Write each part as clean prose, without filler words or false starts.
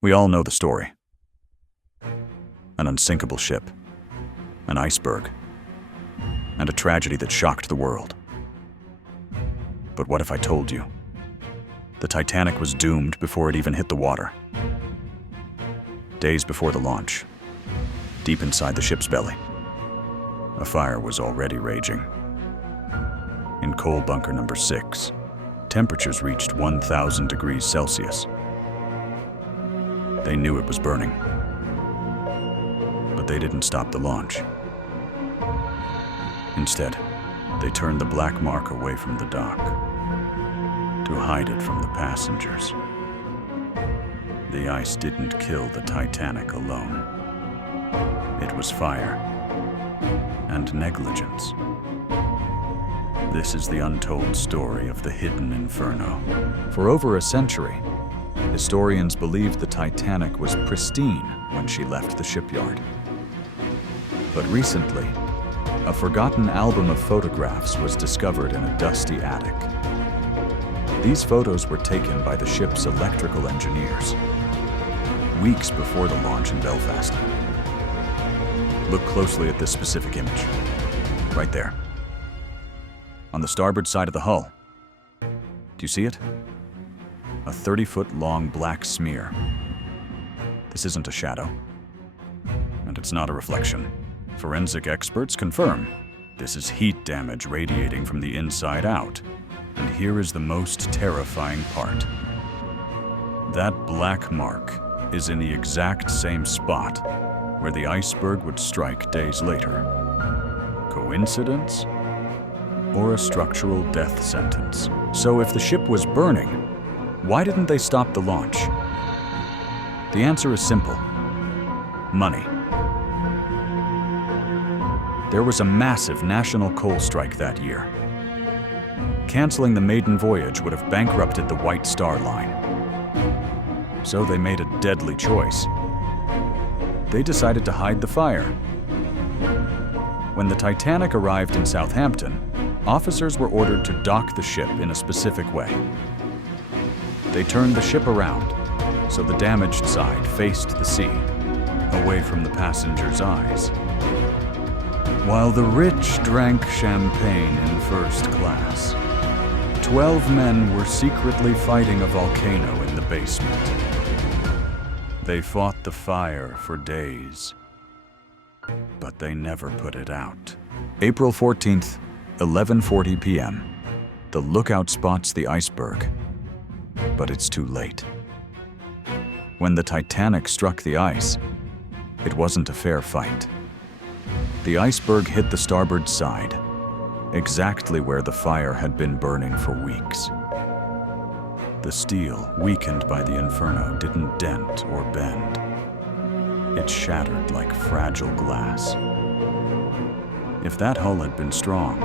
We all know the story. An unsinkable ship, an iceberg, and a tragedy that shocked the world. But what if I told you? The Titanic was doomed before it even hit the water. Days before the launch, deep inside the ship's belly, a fire was already raging. In coal bunker number 6, temperatures reached 1,000 degrees Celsius. They knew it was burning, but they didn't stop the launch. Instead, they turned the black mark away from the dock to hide it from the passengers. The ice didn't kill the Titanic alone. It was fire and negligence. This is the untold story of the hidden inferno. For over a century, historians believed the Titanic was pristine when she left the shipyard. But recently, a forgotten album of photographs was discovered in a dusty attic. These photos were taken by the ship's electrical engineers, weeks before the launch in Belfast. Look closely at this specific image, right there, on the starboard side of the hull. Do you see it? A 30-foot-long black smear. This isn't a shadow, and it's not a reflection. Forensic experts confirm this is heat damage radiating from the inside out. And here is the most terrifying part. That black mark is in the exact same spot where the iceberg would strike days later. Coincidence? Or a structural death sentence? So if the ship was burning, why didn't they stop the launch? The answer is simple: money. There was a massive national coal strike that year. Canceling the maiden voyage would have bankrupted the White Star Line. So they made a deadly choice. They decided to hide the fire. When the Titanic arrived in Southampton, officers were ordered to dock the ship in a specific way. They turned the ship around so the damaged side faced the sea, away from the passengers' eyes. While the rich drank champagne in first class, 12 men were secretly fighting a volcano in the basement. They fought the fire for days, but they never put it out. April 14th, 11:40 p.m. The lookout spots the iceberg, but it's too late. When the Titanic struck the ice, it wasn't a fair fight. The iceberg hit the starboard side, exactly where the fire had been burning for weeks. The steel, weakened by the inferno, didn't dent or bend. It shattered like fragile glass. If that hull had been strong,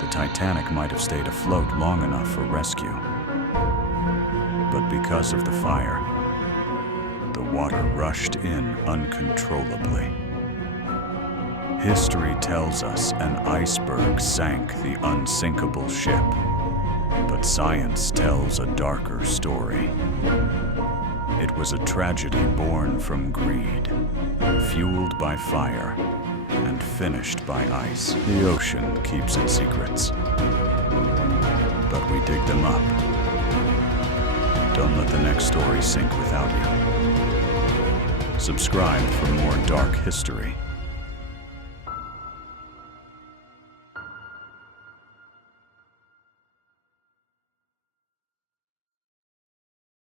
the Titanic might have stayed afloat long enough for rescue. But because of the fire, the water rushed in uncontrollably. History tells us an iceberg sank the unsinkable ship, but science tells a darker story. It was a tragedy born from greed, fueled by fire, and finished by ice. The ocean keeps its secrets, but we dig them up. Don't let the next story sink without you. Subscribe for more dark history.